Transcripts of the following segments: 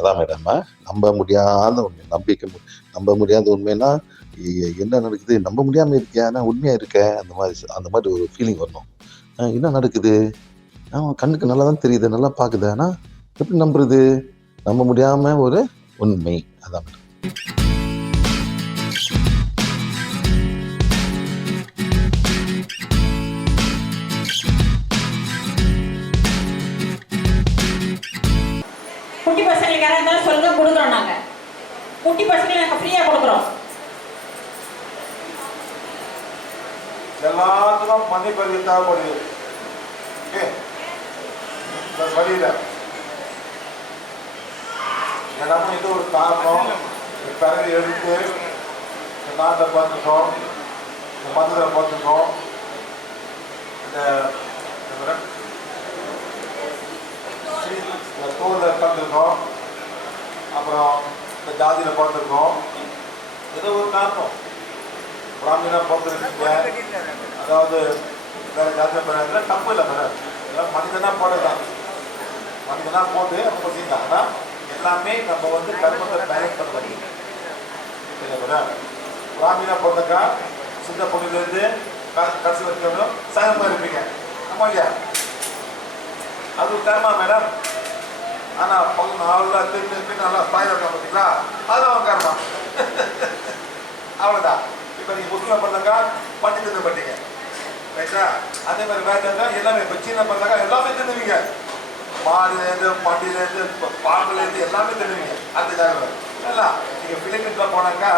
அதான் மேடம். நம்ப முடியாத உண்மை. நம்ப முடியாத உண்மைன்னா, என்ன நடக்குது? நம்ப முடியாம இருக்கே, ஆனா உண்மையா இருக்கே. அந்த மாரி ஒரு ஃபீலிங் வரணும். என்ன நடக்குது? கண்ணுக்கு நல்லா தான் தெரியுது, நல்லா பாக்குது. ஆனா எப்படி நம்புறது? நம்ப முடியாம ஒரு உண்மை. அதான் மேடம். குட்டி பசங்களுக்கு யாராவது இருந்தாலும் சொல்லுங்க, கொடுக்குறோம். நாங்க குட்டி பசங்களுக்கு நாங்கள் ஃப்ரீயாக கொடுக்குறோம். எல்லாத்துக்கும் மணி பதிவு தேவைப்படுது. வழியில எல்லாமே இது ஒரு காரணம். பிறகு எடுத்து இந்த நாட்டை பார்த்துட்டோம், இந்த மதுரை பார்த்துட்டோம், இந்த தோலை பார்த்துருக்கோம், அப்புறம் இந்த ஜாதியில் பார்த்துருக்கோம். ஏதோ ஒரு காரணம். பிராமணா பார்த்துருக்கீங்க, அதாவது வேறு ஜாதியில் பிறகு தப்பு இல்லை. பிறகு எல்லாம் மனிதனாக போடலாம், மனிதனாக போட்டு அப்போ பார்த்தீங்கன்னா ஆனால் எல்லாமே நம்ம வந்து கர்மத்தை பேலன்ஸ் பண்ண முடியும். பிராமணா பிறந்தக்கா சின்ன பொண்ணுலேருந்து கடைசி வரைக்கும் சகமாக இருப்பீங்க. ஆமா இல்லையா? அது ஒரு கர்மா மேடம். ஆனால் பக்கம் நல்லா திரும்பி நல்லா ஸ்தாயில் இருக்கா பார்த்தீங்களா, அது அவன் கர்மா. அவ்வளோதான். இப்போ நீங்கள் முஸ்லீம் பிறந்தாக்கா பட்டி தின்னு பட்டீங்க, ரைட்டா? அதே மாதிரி வேண்டாங்க எல்லாமே. இப்போ சீனா பிறந்தாக்கா எல்லாமே தின்னுவீங்க. மாடுலேருந்து பண்டிலேருந்து பாம்புலேருந்து எல்லாமே தின்னுவீங்க. அந்த ஜாகிரதை எல்லாம். நீங்கள் பிலிப்பின்ஸில் போனாக்கா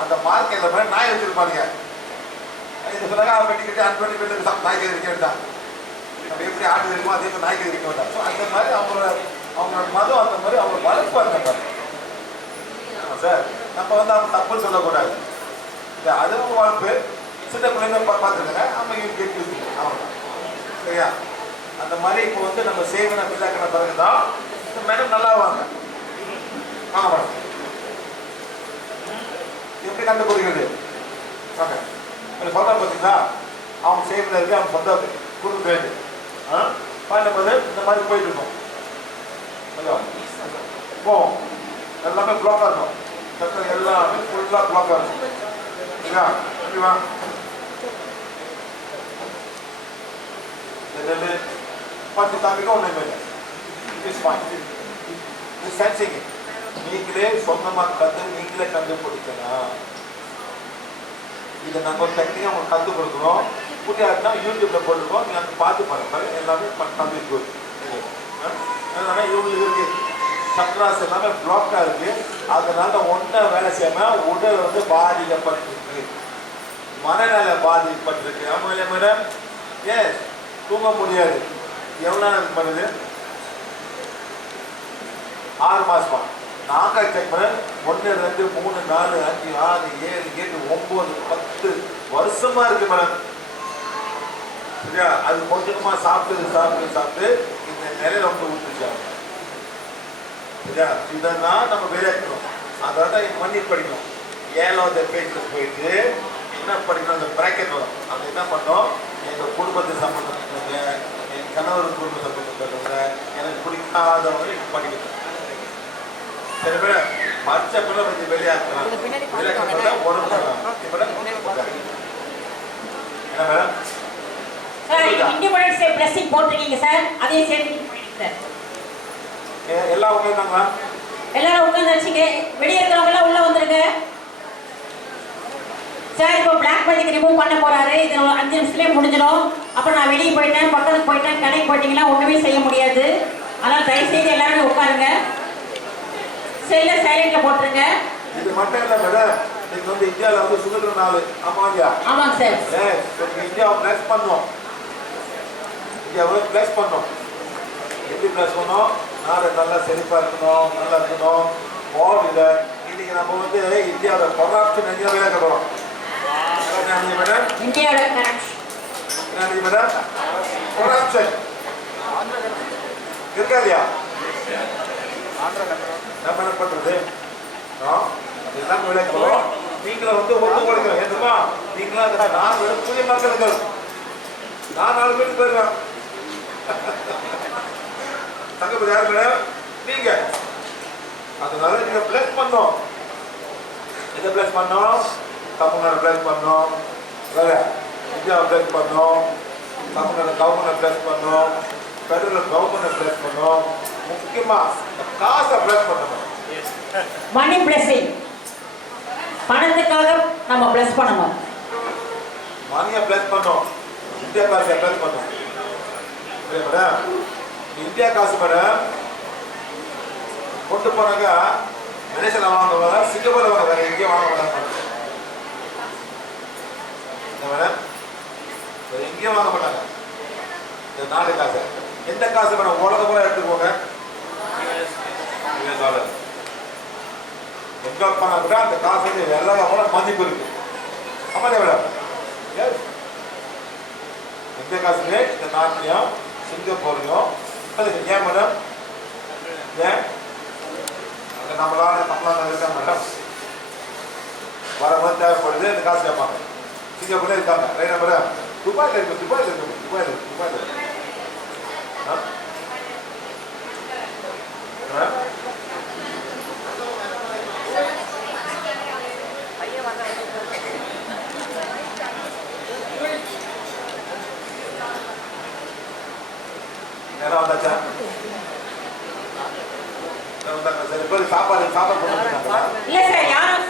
அந்த மார்க்கெட்டில் போய் நாய் வச்சுருப்பாங்க. இது சொன்னாக்கா வெட்டிக்கிட்டு அன்பட்டி வெளியில் நாய்க்கு இருக்க வேண்டாம். நம்ம எப்படி ஆடு இருக்குமோ அதே மாதிரி நாய்க்கு இருக்க வேண்டாம். ஸோ அந்த மாதிரி அவங்களோட மதம், அந்த மாதிரி அவங்க வளர்ப்பாங்க சார். நம்ம வந்து அவங்க தப்புன்னு சொல்லக்கூடாது. அதுவும் வளர்ப்பு. சின்ன பிள்ளைங்க பார்த்துருக்காங்க, அவங்க கேட்டு அவங்க சரியா? அந்த மாதிரி இப்போ வந்து நம்ம சேவனை பிள்ளைக்கிற பிறகுதான் இந்த மேடம் நல்லா வாங்க. வாங்க மேடம். எப்படி கண்டுபிடிக்கிறது? வாங்க. சொல்ற பார்த்தீங்களா, அவங்க சேவனில் இருக்கு, அவங்க சொந்த குடும்ப வேண்டு பண்ணும்போது இந்த மாதிரி போயிட்டு இருக்கோம். போவோம், எல்லாமே பிளாக்காக இருக்கும். சக்கரை எல்லாமே ஃபுல்லாக பிளாக்காக இருக்கும். சரியா? எப்படிவா பத்து தாமிக்க ஒன்றும் இல்லை. சென்சிங் நீங்களே சொந்தமாக நீங்களே கண்டுபிடிக்கலாம். இதை நம்ம டெக்னிக்காக உங்களுக்கு கற்றுக் கொடுக்கணும். புரியாதுன்னா யூடியூப்ல போட்டுருக்கோம், நீங்கள் அங்கே பார்த்து பாருங்க. எல்லாமே கம்ப்ளீட் அதனால இவங்களுக்கு இருக்கு சக்ராஸ் எல்லாமே பிளாக்காக இருக்கு. அதனால ஒன்றை வேலை செய்யாமல் உடல் வந்து பாதிக்கப்பட்டிருக்கு, மனநல பாதிக்கப்பட்டிருக்கு. ஆமாம் இல்லையா மேடம்? எஸ். தூங்க முடியாது. எவ்வளோ நேரம் பண்ணுது? 6 மாசமா. நாங்கள் செக் பண்ண 1, 2, 3, 4, 5, 6, 7, 8, 9, 10 வருஷமா இருக்கு மேடம். சரியா? அது கொஞ்சமா சாப்பிட்டு இந்த நிலையில வந்து ஊற்றுச்சாங்க. சரியா? இதெல்லாம் நம்ம வெளியாக்கணும். அதோட மண்ணி படிக்கணும். 7வது பேஜில் போயிட்டு என்ன படிக்கணும்? அந்த பிராக்கெட் வரும். அது என்ன பண்ணோம்? எங்கள் குடும்பத்தை சம்பந்தப்பட்டவங்க, என் கணவர் குடும்ப சம்பந்தப்பட்டவங்க, எனக்கு பிடிக்காதவங்க படிக்கணும். சரி மேடம், மற்ற பிள்ளை கொஞ்சம் வெளியாக்கலாம். உடம்பு என்ன மேடம்? இண்டிபெண்டன்ஸ் டே பிளஸிங் போட்டுருக்கீங்க சார், அதையும் சேர்த்து சார். எல்லாம் உட்காந்தாங்களா? எல்லாரும் உட்காந்துருச்சுங்க. வெளியே இருக்கிறவங்க எல்லாம் உள்ள வந்துருங்க சார். இப்போ பிளாக் மேஜிக் ரிமூவ் பண்ண போறாரு. இது 5 நிமிஷத்துலேயே முடிஞ்சிடும். அப்புறம் நான் வெளியே போயிட்டேன், பக்கத்துக்கு போயிட்டேன், கடைக்கு போயிட்டீங்கன்னா ஒன்றுமே செய்ய முடியாது. அதனால் தயவுசெய்து எல்லாருமே உட்காருங்க. செல்ல சைலண்ட்ல போட்டுருங்க. இது மட்டும் இல்லை மேடம், இன்னைக்கு வந்து இந்தியாவில் வந்து சுதந்திர நாள். ஆமாங்க. ஆமாங்க சார். இந்தியாவை பிளஸ் பண்ணோம். இந்தியாவை பிளஸ் பண்ணோம். எப்படி பிளஸ் பண்ணோம்? நாடு நல்லா செழிப்பாக இருக்கணும், நல்லா இருக்கணும். போர்டில் இன்னைக்கு நம்ம வந்து இந்தியாவோட கொராப்ஷன் எங்கே விளையாட போகிறோம் மேடம்? இந்தியாவோட மேடம் கொராப்ஷன் இருக்கா இல்லையா? நம்ம என்ன பண்றது? அதெல்லாம் விளையாடுறோம். நீங்களும் வந்து ஒத்துக்கொடுக்கிறோம். ஏற்றுமா? நீங்களும் அதை நான் புதிய மக்களுக்கு நான் 4 பேருக்கு போயிருவேன். தங்கப்பதி யாரு மேடம்? நீங்க அதனால நீங்க பிளஸ் பண்ணோம். எதை பிளஸ் பண்ணோம்? தமிழ்நாடு பிளஸ் பண்ணோம், வேற இந்தியாவை பிளஸ் பண்ணோம், தமிழ்நாடு கவர்மெண்ட் பிளஸ் பண்ணோம், ஃபெடரல் கவர்மெண்ட் பிளஸ் பண்ணோம், முக்கியமா காசை பிளஸ் பண்ணணும். மணி பிளஸிங், பணத்துக்காக நம்ம பிளஸ் பண்ணணும். மணியை பிளஸ் பண்ணோம், இந்தியா காசை பிளஸ் பண்ணோம். மேடம் இந்தியா காசு மேடம் கொண்டு போனாங்க மலேசியால வாங்குவாங்க, சிங்கப்பூர்ல வாங்க, வேற எங்கேயும் வாங்க மாட்டாங்க மேடம். வேற எங்கேயும் வாங்க மாட்டாங்க இந்த நாடு காசை. எந்த காசு மேடம்? உலகம் கூட எடுத்துக்கோங்க, US டாலர். எங்க பணம் கூட அந்த காசுக்கு எல்லா கூட மதிப்பு இருக்கு. ஆமாம் மேடம். எந்த காசுலே இந்த நாட்டிலையும் சிங்கப்பூர்லையும் ஏன் மேடம்? ஏன் அங்கே நம்மளால இருக்காங்க மேடம். வரும்போது தேவைப்படுது, இந்த காசு கேட்பாங்க. சிங்கப்பூர்ல இருக்காங்க, ரைட்டா மேடம்? துபாயில் இருக்கு, துபாயில் இருக்கு, துபாயில் இருக்கு, துபாயில் இருக்கு. நேரம் வந்தாச்சா? சரி, போய் சாப்பாடு சாப்பாடு போட்டுருக்காங்களா? இல்ல சார், யாரும்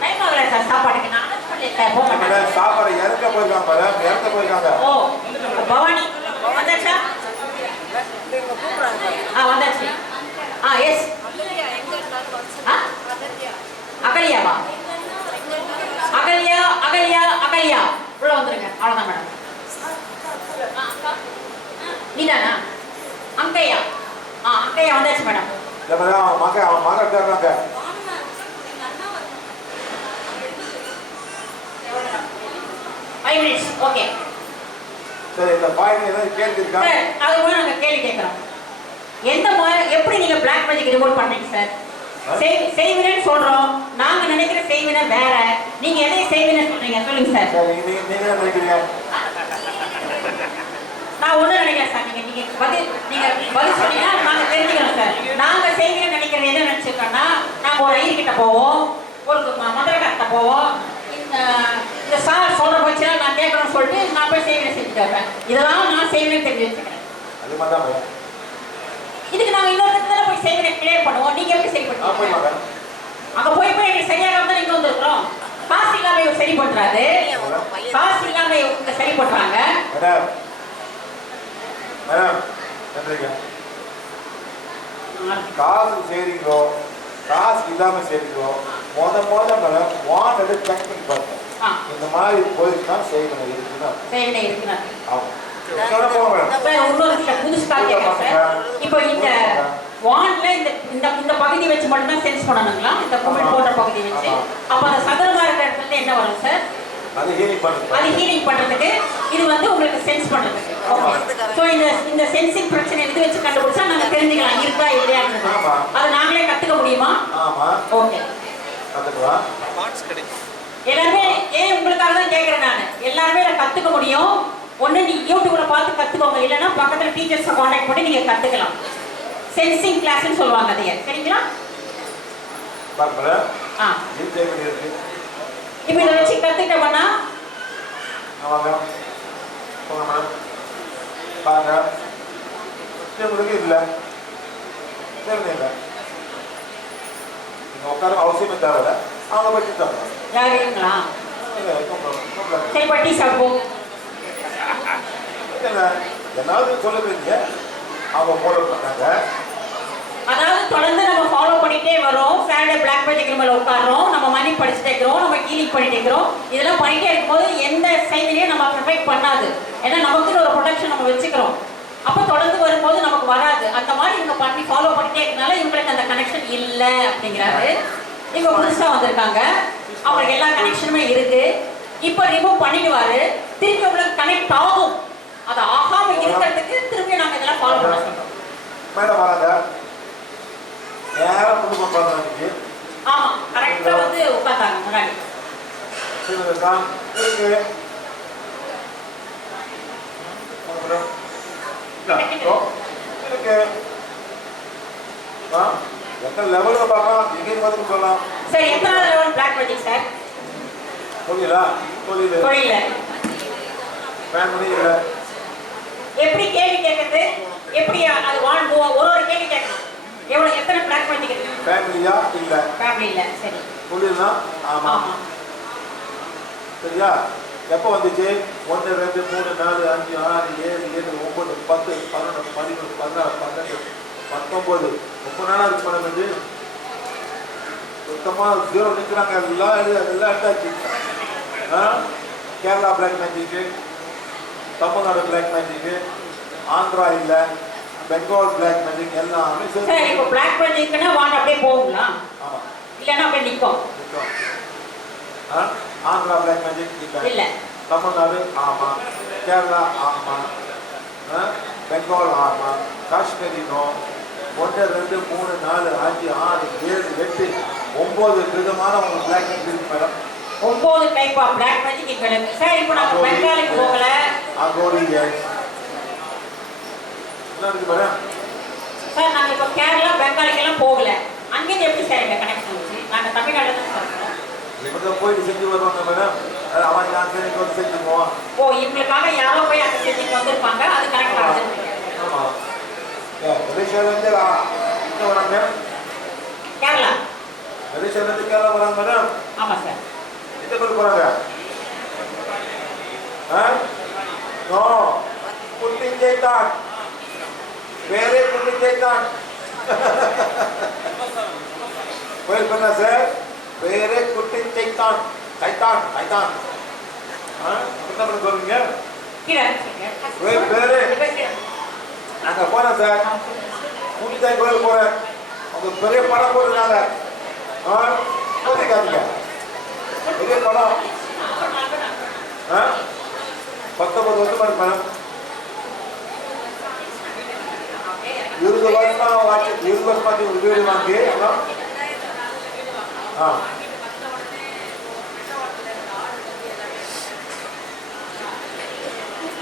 டைம் ஆகல சார் சாப்பாட்டுக்கு. நான் சொல்லிட்டேன் போக மாட்டேன். சாப்பாடு இறக்க போயிருக்காங்க மேடம், இறக்க போயிருக்காங்க. ஓ, பவானி வந்தாச்சா? வந்தாச்சு. எஸ். அகல்யாவா? அகல்யா அகல்யா அகல்யா உள்ள வந்துருங்க. அவ்வளவுதான் மேடம். நீதானா? அங்கையா? அங்கையா வந்தாச்சு மேடம். இல்ல மேடம், அவன் மகன் இருக்காங்க. ஓகே. சரி, இந்த பாயிண்ட் ஏதாவது கேள்வி இருக்கா? சார், அது கூட நாங்க கேள்வி கேட்கறோம். எப்படி நீங்க பிளாக் மேஜிக் ரிமூவ் பண்ணீங்க சார்? செய்வினன்னு சொல்றோம், நாங்க நினைக்கிற செய்வினை வேற. நீங்க எதை செய்வினை சொல்றீங்க? சொல்லுங்க சார். நீங்க என்ன நினைக்கிறீங்க? நான் ஒண்ணு நினைக்கிறேன் சார். நீங்க பதில் சொன்னீங்கன்னா நாங்க தெரிஞ்சுக்கிறோம் சார். நாங்க செய்வினை நினைக்கிறது என்ன நினைச்சிருக்கோம்னா, நாங்க ஒரு ஐயர் கிட்ட போவோம், ஒரு மந்திரக்கார்ட்ட போவோம். இந்த சார் சொல்ற பட்சா நான் கேட்கணும்னு சொல்லிட்டு நான் போய் செய்வினை செஞ்சுட்டு வரேன். இதெல்லாம் நான் செய்வினை தெரிஞ்சு வச்சுக்கிறேன். அது மாதிரி இதுக்கு நாங்க இன்னொருத்தர போய் செய்வினை கிளியர் பண்ணுவோம். நீங்க எப்படி சரி பண்ணுவீங்க? அங்க போய் எங்களுக்கு சரியாக தான் நீங்க வந்துருக்கோம். காசு இல்லாம இவங்க சரி பண்றாரு, காசு இல்லாம இவங்க சரி பண்றாங்க. மேடம் நன்றிங்க. காசு செய்றீங்களோ காசு இல்லாம செய்றீங்களோ மேடம் வாண்டட் செக் பண்ணி பாருங்க. இந்த மாதிரி போயிடுச்சுன்னா செய்வினை இருக்குன்னா செய்வினை இருக்குன்னா ஆமா. இப்போ இந்த வான்ல இந்த பகுதி வச்சு மட்டும் தான் சென்ஸ் பண்ணணுங்களா? இந்த குமிழ் போன்ற பகுதி வச்சு. அப்ப அந்த சதுரமா இருக்கிற இடத்துல என்ன வரும் சார்? அது ஹீலிங் பண்றதுக்கு, இது வந்து உங்களுக்கு சென்ஸ் பண்றதுக்கு. சோ இந்த சென்சிங் பிரச்சனை இது வச்சு கண்டுபிடிச்சா நாங்க தெரிஞ்சுக்கலாம் இருக்கா இல்லையான்னு. அது நாங்களே கத்துக்க முடியுமா? ஆமா. ஓகே, கத்துக்கலாம். எல்லாருமே ஏன் உங்களுக்காக தான் கேட்கறேன் நான். எல்லாருமே கத்துக்க முடியும். ஒண்ணு நீ யூடியூப்ல பார்த்து கத்துக்கோங்க, இல்லைன்னா பக்கத்துல டீச்சர்ஸை காண்டாக்ட் பண்ணி நீங்க கத்துக்கலாம். சென்சிங் கிளாஸ்னு சொல்லுவாங்க அதைய. சரிங்களா? இப்போ இதை வச்சு கத்துக்கிட்டோம்னா உட்கார அவசியமே தேவை. அவங்க பற்றி தான் யாருங்களா? சரி, பட்டி சாப்பிடுவோம். என்னாவது சொல்லுவீங்க, அவங்க ஃபாலோ பண்ணாங்க. அதாவது தொடர்ந்து நம்ம ஃபாலோ பண்ணிட்டே வரோம். சாட்டர்டே பிளாக் மேஜிக் ரூம்ல உட்கார்றோம், நம்ம மணி படிச்சுட்டே இருக்கிறோம், நம்ம ஹீலிங் பண்ணிட்டே இருக்கிறோம். இதெல்லாம் பண்ணிட்டே இருக்கும்போது எந்த செய்திலையும் நம்ம ப்ரொடெக்ட் பண்ணாது. ஏன்னா நமக்கு ஒரு ப்ரொடெக்ஷன் நம்ம வச்சுக்கிறோம். அப்போ தொடர்ந்து வரும்போது நமக்கு வராது. அந்த மாதிரி இவங்க பண்ணி ஃபாலோ பண்ணிட்டே இருக்கனால இவங்களுக்கு அந்த கனெக்ஷன் இல்லை அப்படிங்கிறாரு. இவங்க புதுசாக வந்திருக்காங்க, அவங்களுக்கு எல்லா கனெக்ஷனுமே இருக்கு. இப்போ ரிமூவ் பண்ணிடுவாரு, திருப்பி உங்களுக்கு கனெக்ட் ஆகும். அது ஆகாம இருக்கிறதுக்கு திருப்பி நாங்கள் இதெல்லாம் ஃபாலோ பண்ண சொல்றோம். மேடம் வராங்க, நேரம் கொண்டு போகிறாங்க. ஆமா, கரெக்டா வந்து உட்கார்ந்தாங்க முன்னாடி. எந்த லெவலில் பார்க்கலாம், எங்கேயும் பார்த்து சொல்லலாம். சார் எத்தனாவது லெவல் பிளாக் மேஜிக் சார்? தொழிலா? தொழில். தொழில ஃபேமிலி இல்லை. எப்படி கேள்வி கேட்கறது? எப்படி அது ஒரு கேள்வி கேட்கணும். எவ்வளவு எத்தனை பிளாக் மேஜிக் இருக்கு? ஃபேமிலியா இல்லை. ஃபேமிலி இல்ல. சரி. தொழில்னா? ஆமா. சரியா? எப்போ வந்துச்சு? 1 2 3 4 5 6 7 7 9 10 11 12 14 15 19 ரொம்ப நாளா இருக்கு பண்ணது. சுத்தமா ஜீரோ நிற்கிறாங்க. எல்லாம் எடுத்தாச்சு. Kerala black magic, Tamil Nadu black magic, Andhra இல்லை, பெங்கால் பிளாக் மேஜிக் எல்லாமே சார். இப்போ பிளாக் மேஜிக்னா வாண்ட் அப்படியே போகுங்களா? ஆமா. இல்லைன்னா அப்படியே நிற்கும். ஆந்திரா பிளாக் மேஜிக் இல்ல. தமிழ்நாடு ஆமா, கேரளா ஆமா, பெங்கால் ஆமா, காஷ்மீரி நோ. 1 2 3 4 5 6 7 8 9 விதமான ஒரு பிளாக் மேஜிக் இருக்கு madam. 9 type of black magic இருக்கு சார். இப்போ நாங்க பெங்காலுக்கு போகல. அகோரி எஸ். என்ன இருக்கு மேடம்? சார் நாங்க இப்போ கேரளா பெங்காலுக்கெல்லாம் போகல. அங்கேருந்து எப்படி சார் எங்க கனெக்ஷன் வச்சு? நாங்க தமிழ்நாட்டில் தான் சார் இருக்கோம். இப்போ போயிட்டு செஞ்சு வருவாங்க மேடம். அவன் ஆன்சருக்கு வந்து செஞ்சுக்குவோம். ஓ, இவங்களுக்காக யாரோ போய் அங்கே செஞ்சுட்டு வந்திருப்பாங்க. அது கரெக்ட் ஆகுது. ஆமா. மலேசியாவிலேருந்து இங்கே வராங்க. கேரளா. மலேசியாவிலேருந்து கேரளா வராங்க மேடம். ஆமா சார். எந்த கோயில் போகிறாங்க? நோ, குட்டி ஜெய்தான். வேறே குட்டி ஜெய்தான். கோயில் பண்ணா சார்? வேறே குட்டி ஜெய்தான். கைத்தான் கைத்தான். என்ன பண்ண சொல்றீங்க? வேறு அங்க போனேன் சார். குட்டித்தாய் கோயில் போறேன். அவங்க பெரிய படம் போட்டுருக்காங்க. போட்டிருக்காதீங்க. பெரிய படம். 19 வருஷமா இருக்கு மேடம். 20 வருஷமா வாங்கி 20 வருஷமா ஒரு வீடு வாங்கி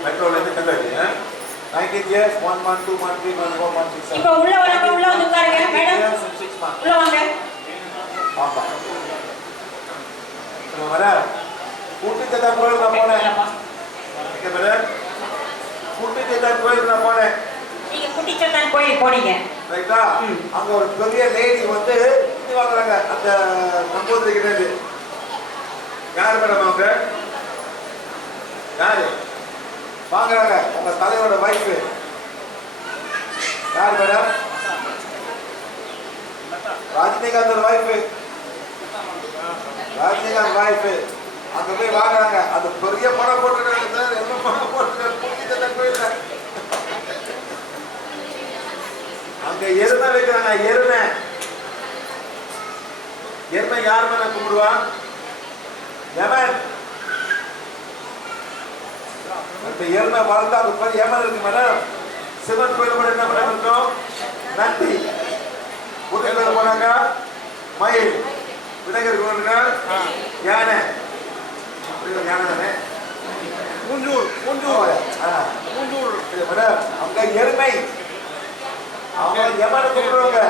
மெட்ரோல இருந்து கண்டாச்சு. 19 years 1 month 2 month 3 month 4 month 6 month. இப்போ உள்ள வாங்க, உள்ள வந்து உட்காருங்க மேடம். 6 months. உள்ள வாங்க. ஆமா. வர கூட்டிச்சதா கோயில் நான் போனேன். Okay madam. கூட்டிச்சதா கோயில் நான் போனேன். நீங்க குட்டிச்சத்தான் கோயில் போனீங்க. ரைட்டா? அங்க ஒரு பெரிய லேடி வந்து இது வாங்குறாங்க. அந்த நம்பூதிரி கிட்ட யார் மேடம் அவங்க? யாரு வாங்குறாங்க? உங்க தலைவரோட வைஃப் யார் madam? Rajinikanth wife. Rajinikanth wife அங்க போய் வாங்குறாங்க. அது பெரிய படம் போட்டுருக்காங்க சார். என்ன படம் போட்டுருக்காங்க? கூட்டிச்சதா கோயில்ல அங்க எருமை வைக்கிறாங்க. எருமை எருமை யார் மேல கும்பிடுவா? யமன். அந்த எருமை வளர்த்தா அது பேர் யமன் இருக்கு மேடம். சிவன் கோயில் கூட என்ன மேடம் இருக்கும்? நந்தி. முருகன் கோயில் போனாங்க மயில். விநாயகர் கோயிலுங்க யானை. யானை தானே? மூஞ்சூர். மூஞ்சூர் மேடம். அங்க எருமை. அவங்க யமனை கூப்பிடுவாங்க.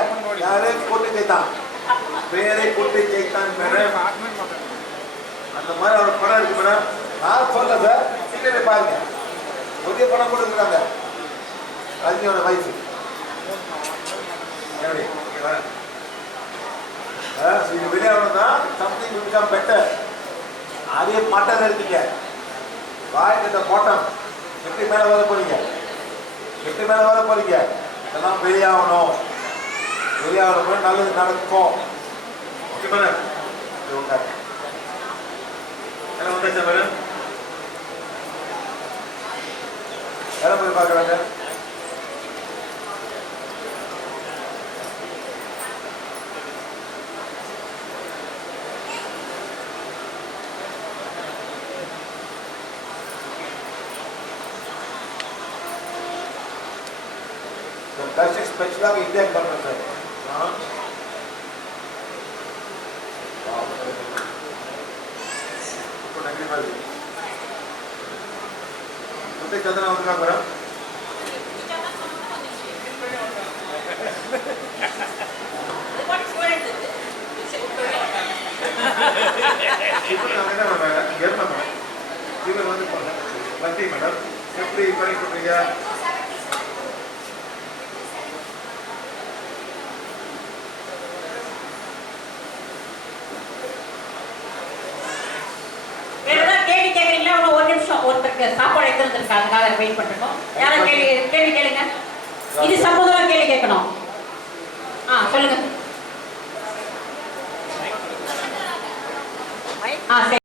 யாரு? கூட்டி ஜெய்தான். பேரே கூட்டி ஜெய்தான் மேடம். அந்த மாதிரி ஒரு படம் இருக்கு மேடம். நான் சொல்ல சார், சீக்கிரமே பாருங்க. புதிய படம் கொடுக்குறாங்க. ரஜினியோட வயசு இது வெளியாகணும் தான். Something become better. அதே மட்டன் இருக்கீங்க. வாய்க்கிட்ட போட்டம். எப்படி மேலே வர போறீங்க? எப்படி மேலே வர போறீங்க? இதெல்லாம் வெளியாகணும். வெளியாகணும் நல்லது நடக்கும். Okay madam. என்ன வந்தாச்சா மேடம்? யாரை போய் பார்க்குறாங்க? Dashik special India करना है। हाँ। तो नगरी वाली। तो कितना होगा बड़ा? சாப்பாடு எடுத்து வந்திருக்கா, அதுக்காக வெயிட் பண்ணிருக்கோம். யாரும் கேள்வி கேளுங்க. இது சம்பந்தமா கேள்வி கேட்கணும். சொல்லுங்க. சரி.